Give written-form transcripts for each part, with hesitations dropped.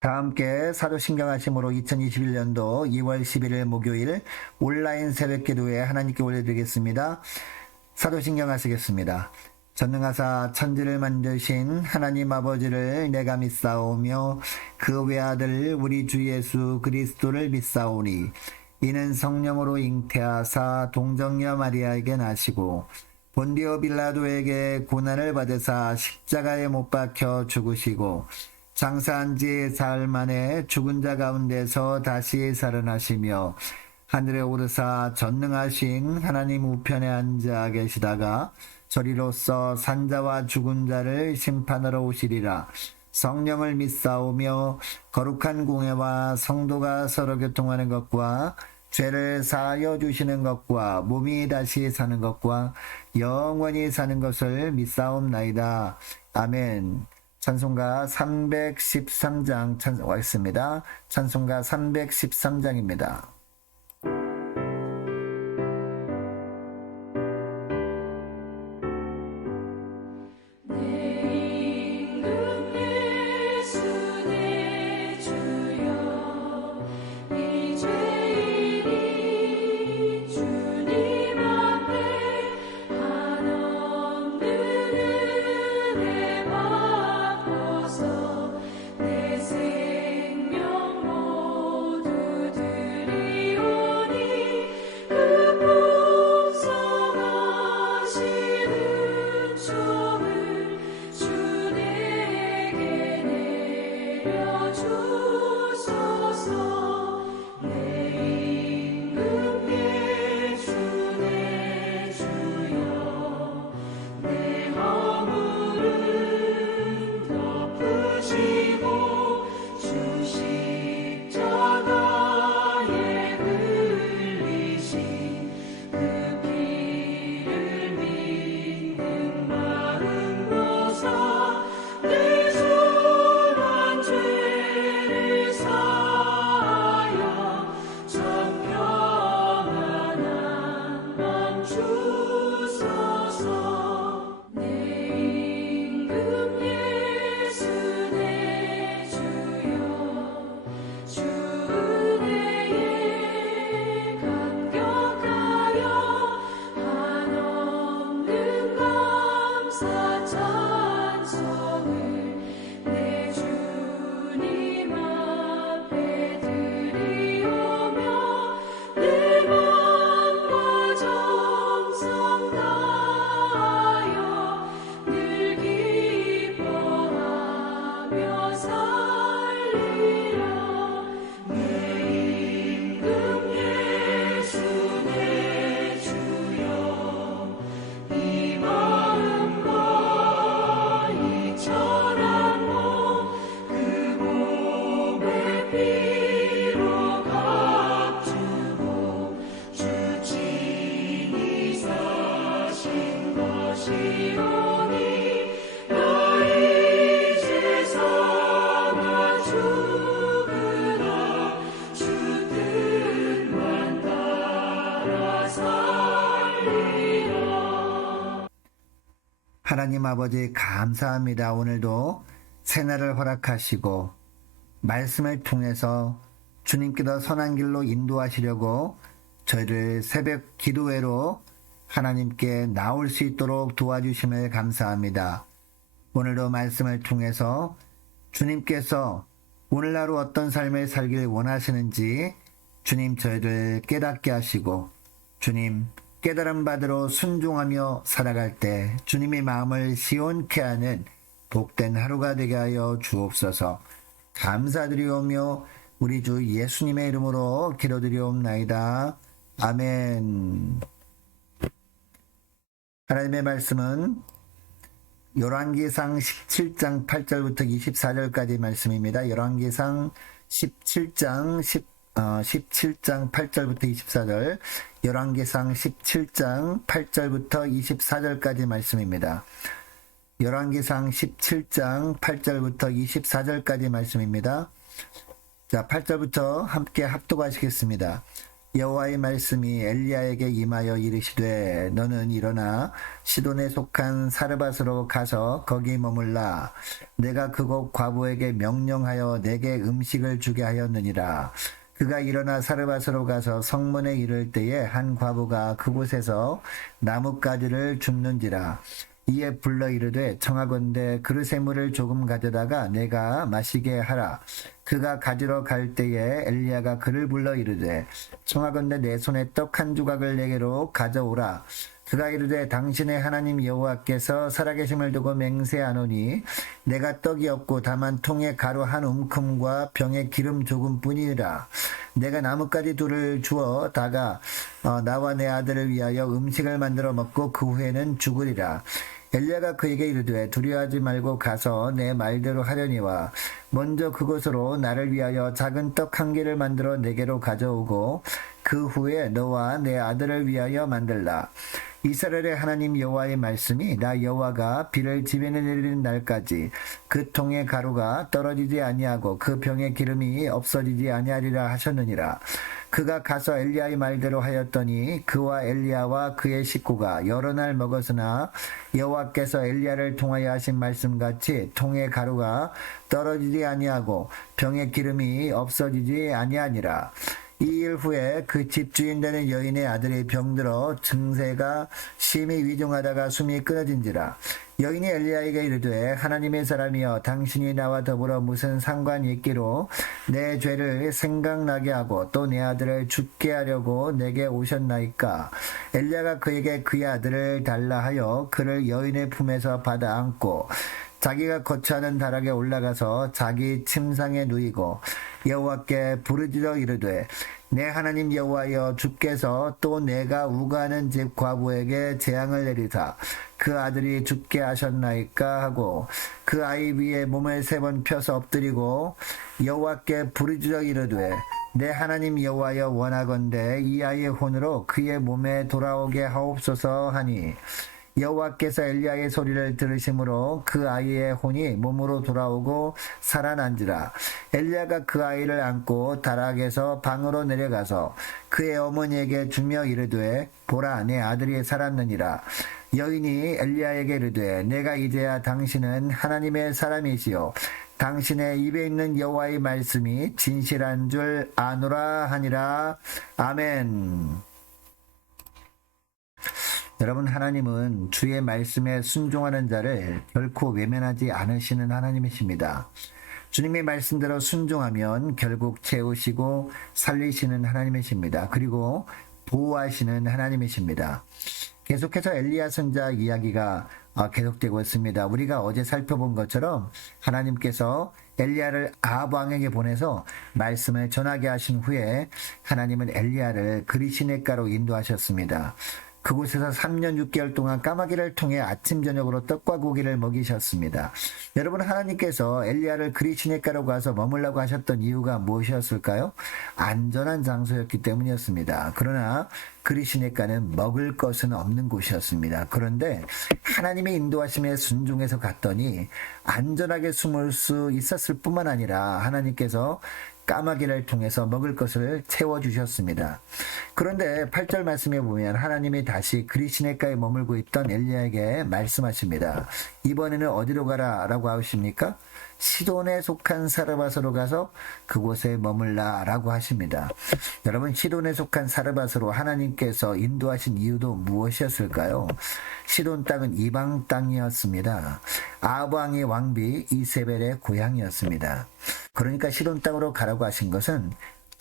다 함께 사도신경 하심으로 2021년도 2월 11일 목요일 온라인 새벽기도에 하나님께 올려드리겠습니다. 사도신경 하시겠습니다. 전능하사 천지를 만드신 하나님 아버지를 내가 믿사오며 그 외아들 우리 주 예수 그리스도를 믿사오니 이는 성령으로 잉태하사 동정녀 마리아에게 나시고 본디오 빌라도에게 고난을 받으사 십자가에 못 박혀 죽으시고 장사한 지 사흘 만에 죽은 자 가운데서 다시 살아나시며 하늘에 오르사 전능하신 하나님 우편에 앉아 계시다가 저리로서 산자와 죽은 자를 심판하러 오시리라. 성령을 믿사오며 거룩한 공회와 성도가 서로 교통하는 것과 죄를 사하여 주시는 것과 몸이 다시 사는 것과 영원히 사는 것을 믿사옵나이다. 아멘. 찬송가 313장 찬송하겠습니다. 찬송가 313장입니다. 하나님 아버지 감사합니다. 오늘도 새날을 허락하시고 말씀을 통해서 주님께서 선한 길로 인도하시려고 저희를 새벽 기도회로 하나님께 나올 수 있도록 도와주심을 감사합니다. 오늘도 말씀을 통해서 주님께서 오늘 하루 어떤 삶을 살길 원하시는지 주님 저희를 깨닫게 하시고 주님 깨달음 받으러 순종하며 살아갈 때 주님의 마음을 시원케 하는 복된 하루가 되게 하여 주옵소서. 감사드리오며 우리 주 예수님의 이름으로 기도드리옵나이다. 아멘. 하나님의 말씀은 열왕기상 17장 8절부터 24절까지 말씀입니다. 열왕기상 17장 8절부터 24절, 열왕기상 17장 8절부터 24절까지 말씀입니다. 열왕기상 17장 8절부터 24절까지 말씀입니다. 자, 8절부터 함께 합독하시겠습니다. 여호와의 말씀이 엘리야에게 임하여 이르시되 너는 일어나 시돈에 속한 사르밧으로 가서 거기 머물라. 내가 그곳 과부에게 명령하여 내게 음식을 주게 하였느니라. 그가 일어나 사르밧으로 가서 성문에 이를 때에 한 과부가 그곳에서 나뭇가지를 줍는지라. 이에 불러 이르되 청하건대 그릇에 물을 조금 가져다가 내가 마시게 하라. 그가 가지러 갈 때에 엘리야가 그를 불러 이르되 청하건대 내 손에 떡 한 조각을 내게로 가져오라. 그가 이르되 당신의 하나님 여호와께서 살아계심을 두고 맹세하노니 내가 떡이 없고 다만 통에 가루 한 움큼과 병에 기름 조금뿐이니라. 내가 나뭇가지 둘을 주어 다가 나와 내 아들을 위하여 음식을 만들어 먹고 그 후에는 죽으리라. 엘리야가 그에게 이르되 두려워하지 말고 가서 내 말대로 하려니와 먼저 그곳으로 나를 위하여 작은 떡 한 개를 만들어 내게로 가져오고 그 후에 너와 내 아들을 위하여 만들라. 이스라엘의 하나님 여호와의 말씀이 나 여호와가 비를 집에 내리는 날까지 그 통의 가루가 떨어지지 아니하고 그 병의 기름이 없어지지 아니하리라 하셨느니라. 그가 가서 엘리야의 말대로 하였더니 그와 엘리야와 그의 식구가 여러 날 먹었으나 여호와께서 엘리야를 통하여 하신 말씀같이 통의 가루가 떨어지지 아니하고 병의 기름이 없어지지 아니하니라. 이 일 후에 그 집주인 되는 여인의 아들이 병들어 증세가 심히 위중하다가 숨이 끊어진지라. 여인이 엘리야에게 이르되 하나님의 사람이여 당신이 나와 더불어 무슨 상관이 있기로 내 죄를 생각나게 하고 또 내 아들을 죽게 하려고 내게 오셨나이까. 엘리야가 그에게 그의 아들을 달라 하여 그를 여인의 품에서 받아 안고 자기가 거처하는 다락에 올라가서 자기 침상에 누이고 여호와께 부르짖어 이르되 내 하나님 여호와여 주께서 또 내가 우가하는 집 과부에게 재앙을 내리사 그 아들이 죽게 하셨나이까 하고 그 아이 위에 몸을 3번 펴서 엎드리고 여호와께 부르짖어 이르되 내 하나님 여호와여 원하건대 이 아이의 혼으로 그의 몸에 돌아오게 하옵소서 하니 여호와께서 엘리야의 소리를 들으심으로 그 아이의 혼이 몸으로 돌아오고 살아난지라. 엘리야가 그 아이를 안고 다락에서 방으로 내려가서 그의 어머니에게 주며 이르되 보라 내 아들이 살았느니라. 여인이 엘리야에게 이르되 내가 이제야 당신은 하나님의 사람이시요 당신의 입에 있는 여호와의 말씀이 진실한 줄 아노라 하니라. 아멘. 여러분, 하나님은 주의 말씀에 순종하는 자를 결코 외면하지 않으시는 하나님이십니다. 주님의 말씀대로 순종하면 결국 채우시고 살리시는 하나님이십니다. 그리고 보호하시는 하나님이십니다. 계속해서 엘리야 선자 이야기가 계속되고 있습니다. 우리가 어제 살펴본 것처럼 하나님께서 엘리야를 아합 왕에게 보내서 말씀을 전하게 하신 후에 하나님은 엘리야를 그리시네가로 인도하셨습니다. 그곳에서 3년 6개월 동안 까마귀를 통해 아침 저녁으로 떡과 고기를 먹이셨습니다. 여러분, 하나님께서 엘리야를 그리시네가로 가서 머물라고 하셨던 이유가 무엇이었을까요? 안전한 장소였기 때문이었습니다. 그러나 그리시네가는 먹을 것은 없는 곳이었습니다. 그런데 하나님의 인도하심에 순종해서 갔더니 안전하게 숨을 수 있었을 뿐만 아니라 하나님께서 까마귀를 통해서 먹을 것을 채워주셨습니다. 그런데 8절 말씀에 보면 하나님이 다시 그리시네가에 머물고 있던 엘리야에게 말씀하십니다. 이번에는 어디로 가라 라고 하십니까? 시돈에 속한 사르밧으로 가서 그곳에 머물라 라고 하십니다. 여러분, 시돈에 속한 사르밧으로 하나님께서 인도하신 이유도 무엇이었을까요? 시돈 땅은 이방 땅이었습니다. 아합 왕의 왕비 이세벨의 고향이었습니다. 그러니까 시돈 땅으로 가라고 하신 것은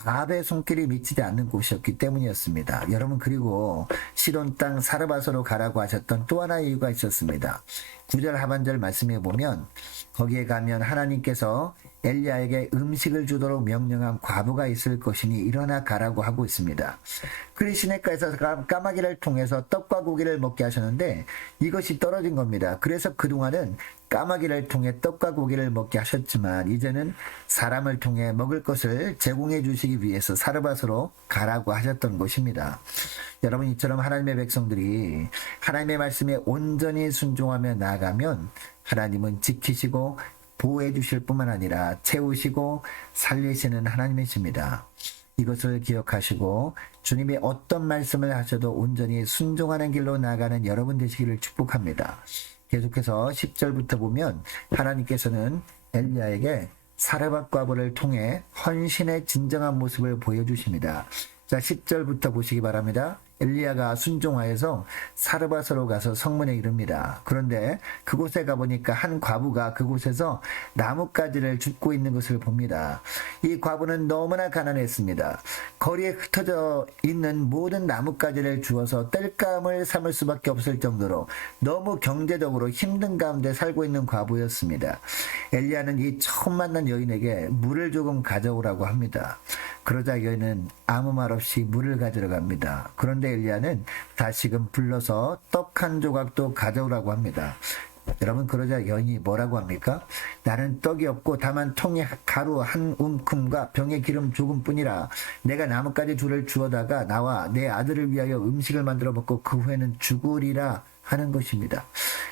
아합의 손길이 미치지 않는 곳이었기 때문이었습니다. 여러분, 그리고 시돈 땅 사르밧으로 가라고 하셨던 또 하나의 이유가 있었습니다. 9절 하반절 말씀해 보면 거기에 가면 하나님께서 엘리야에게 음식을 주도록 명령한 과부가 있을 것이니 일어나 가라고 하고 있습니다. 그리시네가에서 까마귀를 통해서 떡과 고기를 먹게 하셨는데 이것이 떨어진 겁니다. 그래서 그동안은 까마귀를 통해 떡과 고기를 먹게 하셨지만 이제는 사람을 통해 먹을 것을 제공해 주시기 위해서 사르밧으로 가라고 하셨던 것입니다. 여러분, 이처럼 하나님의 백성들이 하나님의 말씀에 온전히 순종하며 나아가면 하나님은 지키시고 보호해 주실 뿐만 아니라 채우시고 살리시는 하나님이십니다. 이것을 기억하시고 주님이 어떤 말씀을 하셔도 온전히 순종하는 길로 나아가는 여러분 되시기를 축복합니다. 계속해서 10절부터 보면 하나님께서는 엘리야에게 사르밧 과부를 통해 헌신의 진정한 모습을 보여주십니다. 자, 10절부터 보시기 바랍니다. 엘리야가 순종하여서 사르밧으로 가서 성문에 이릅니다. 그런데 그곳에 가보니까 한 과부가 그곳에서 나뭇가지를 줍고 있는 것을 봅니다. 이 과부는 너무나 가난했습니다. 거리에 흩어져 있는 모든 나뭇가지를 주어서 땔감을 삼을 수밖에 없을 정도로 너무 경제적으로 힘든 가운데 살고 있는 과부였습니다. 엘리야는 이 처음 만난 여인에게 물을 조금 가져오라고 합니다. 그러자 여인은 아무 말 없이 물을 가지러 갑니다. 그런데 엘리야는 다시금 불러서 떡 한 조각도 가져오라고 합니다. 여러분, 그러자 여인이 뭐라고 합니까? 나는 떡이 없고 다만 통에 가루 한 움큼과 병에 기름 조금뿐이라 내가 나뭇가지 둘을 주워다가 나와 내 아들을 위하여 음식을 만들어 먹고 그 후에는 죽으리라 하는 것입니다.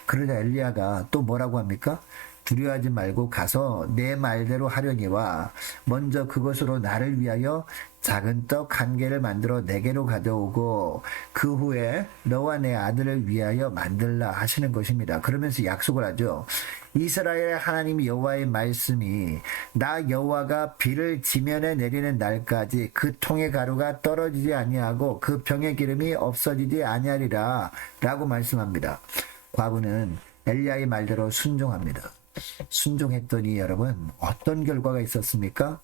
그러자 엘리야가 또 뭐라고 합니까? 두려워하지 말고 가서 내 말대로 하려니와 먼저 그것으로 나를 위하여 작은 떡 한 개를 만들어 내게로 가져오고 그 후에 너와 내 아들을 위하여 만들라 하시는 것입니다. 그러면서 약속을 하죠. 이스라엘 하나님 여호와의 말씀이 나 여호와가 비를 지면에 내리는 날까지 그 통의 가루가 떨어지지 아니하고 그 병의 기름이 없어지지 아니하리라 라고 말씀합니다. 과부는 엘리야의 말대로 순종합니다. 순종했더니 여러분, 어떤 결과가 있었습니까?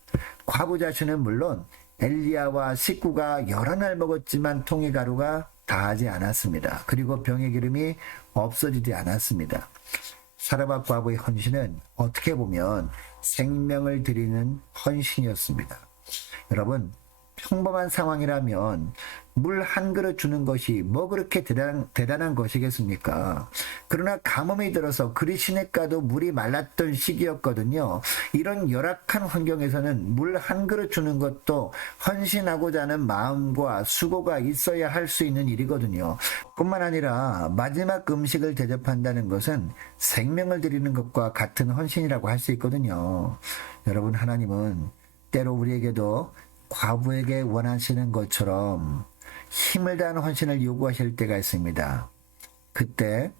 과부 자신은 물론 엘리야와 식구가 여러 날 먹었지만 통의 가루가 다하지 않았습니다. 그리고 병의 기름이 없어지지 않았습니다. 사르밧 과부의 헌신은 어떻게 보면 생명을 드리는 헌신이었습니다. 여러분, 평범한 상황이라면 물 한 그릇 주는 것이 뭐 그렇게 대단한 것이겠습니까? 그러나 가뭄이 들어서 그리 시냇가도 물이 말랐던 시기였거든요. 이런 열악한 환경에서는 물 한 그릇 주는 것도 헌신하고자 하는 마음과 수고가 있어야 할 수 있는 일이거든요. 뿐만 아니라 마지막 음식을 대접한다는 것은 생명을 드리는 것과 같은 헌신이라고 할 수 있거든요. 여러분, 하나님은 때로 우리에게도 과부에게 원하시는 것처럼 힘을 다한 헌신을 요구하실 때가 있습니다. 그때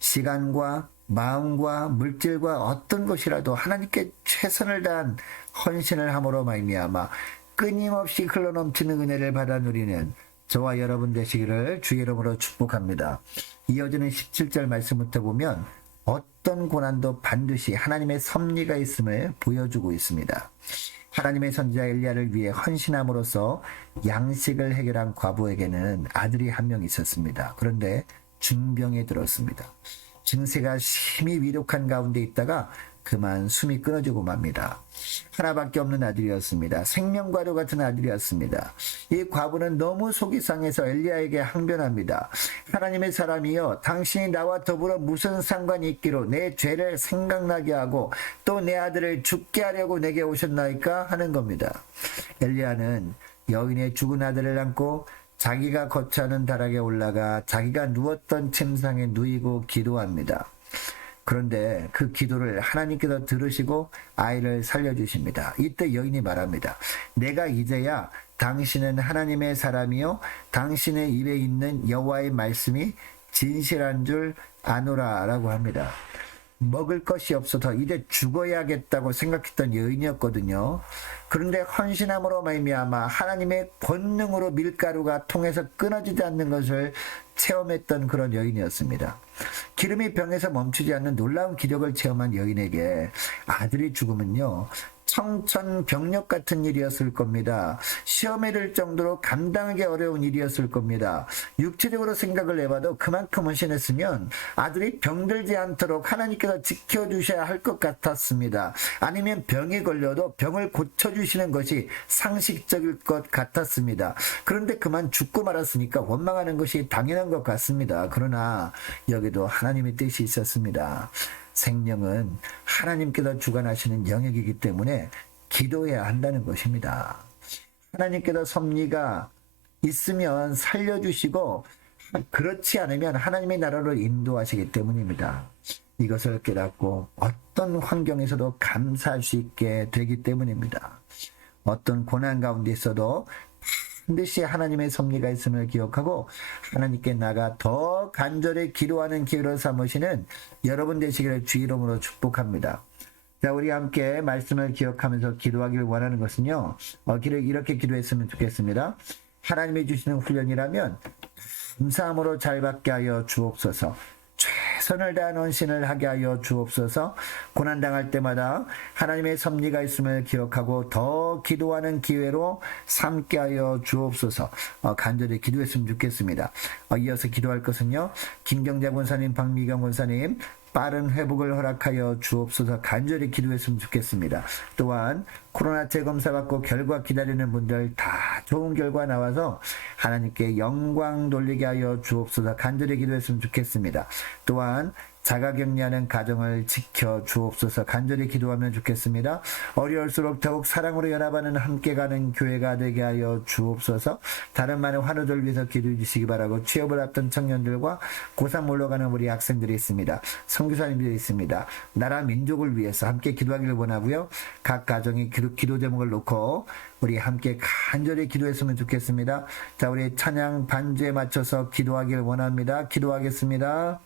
시간과 마음과 물질과 어떤 것이라도 하나님께 최선을 다한 헌신을 함으로 말미암아 끊임없이 흘러넘치는 은혜를 받아 누리는 저와 여러분 되시기를 주의 이름으로 축복합니다. 이어지는 17절 말씀부터 보면 어떤 고난도 반드시 하나님의 섭리가 있음을 보여주고 있습니다. 하나님의 선지자 엘리야를 위해 헌신함으로써 양식을 해결한 과부에게는 아들이 한 명 있었습니다. 그런데 중병에 들었습니다. 증세가 심히 위독한 가운데 있다가 그만 숨이 끊어지고 맙니다. 하나밖에 없는 아들이었습니다. 생명과도 같은 아들이었습니다. 이 과부는 너무 속이 상해서 엘리야에게 항변합니다. 하나님의 사람이여, 당신이 나와 더불어 무슨 상관이 있기로 내 죄를 생각나게 하고 또 내 아들을 죽게 하려고 내게 오셨나이까 하는 겁니다. 엘리야는 여인의 죽은 아들을 안고 자기가 거처하는 다락에 올라가 자기가 누웠던 침상에 누이고 기도합니다. 그런데 그 기도를 하나님께서 들으시고 아이를 살려주십니다. 이때 여인이 말합니다. 내가 이제야 당신은 하나님의 사람이요 당신의 입에 있는 여호와의 말씀이 진실한 줄 아노라 라고 합니다. 먹을 것이 없어서 이제 죽어야겠다고 생각했던 여인이었거든요. 그런데 헌신함으로 말미암아 하나님의 권능으로 밀가루가 통해서 끊어지지 않는 것을 체험했던 그런 여인이었습니다. 기름이 병에서 멈추지 않는 놀라운 기적을 체험한 여인에게 아들이 죽으면요, 청천벽력 같은 일이었을 겁니다. 시험에 들 정도로 감당하기 어려운 일이었을 겁니다. 육체적으로 생각을 해봐도 그만큼 헌신했으면 아들이 병들지 않도록 하나님께서 지켜주셔야 할 것 같았습니다. 아니면 병에 걸려도 병을 고쳐주시는 것이 상식적일 것 같았습니다. 그런데 그만 죽고 말았으니까 원망하는 것이 당연한 것 같습니다. 그러나 여기도 하나님의 뜻이 있었습니다. 생명은 하나님께서 주관하시는 영역이기 때문에 기도해야 한다는 것입니다. 하나님께서 섭리가 있으면 살려주시고 그렇지 않으면 하나님의 나라로 인도하시기 때문입니다. 이것을 깨닫고 어떤 환경에서도 감사할 수 있게 되기 때문입니다. 어떤 고난 가운데 있어도 반드시 하나님의 섭리가 있음을 기억하고 하나님께 나가 더 간절히 기도하는 기회로 삼으시는 여러분 되시기를 주 이름으로 축복합니다. 자, 우리 함께 말씀을 기억하면서 기도하기를 원하는 것은요, 이렇게 기도했으면 좋겠습니다. 하나님이 주시는 훈련이라면 감사함으로 잘 받게 하여 주옵소서. 최선을 다한 헌신을 하게 하여 주옵소서. 고난당할 때마다 하나님의 섭리가 있음을 기억하고 더 기도하는 기회로 삼게 하여 주옵소서. 간절히 기도했으면 좋겠습니다. 이어서 기도할 것은요, 김경자 권사님, 박미경 권사님 빠른 회복을 허락하여 주옵소서. 간절히 기도했으면 좋겠습니다. 또한 코로나 재검사 받고 결과 기다리는 분들 다 좋은 결과 나와서 하나님께 영광 돌리게 하여 주옵소서. 간절히 기도했으면 좋겠습니다. 또한 자가격리하는 가정을 지켜 주옵소서. 간절히 기도하면 좋겠습니다. 어려울수록 더욱 사랑으로 연합하는 함께 가는 교회가 되게 하여 주옵소서. 다른 많은 환우들 위해서 기도해 주시기 바라고, 취업을 앞둔 청년들과 고3 올라가는 우리 학생들이 있습니다. 선교사님들이 있습니다. 나라 민족을 위해서 함께 기도하기를 원하고요. 각 가정이 기도 제목을 놓고 우리 함께 간절히 기도했으면 좋겠습니다. 자, 우리 찬양 반주에 맞춰서 기도하기를 원합니다. 기도하겠습니다.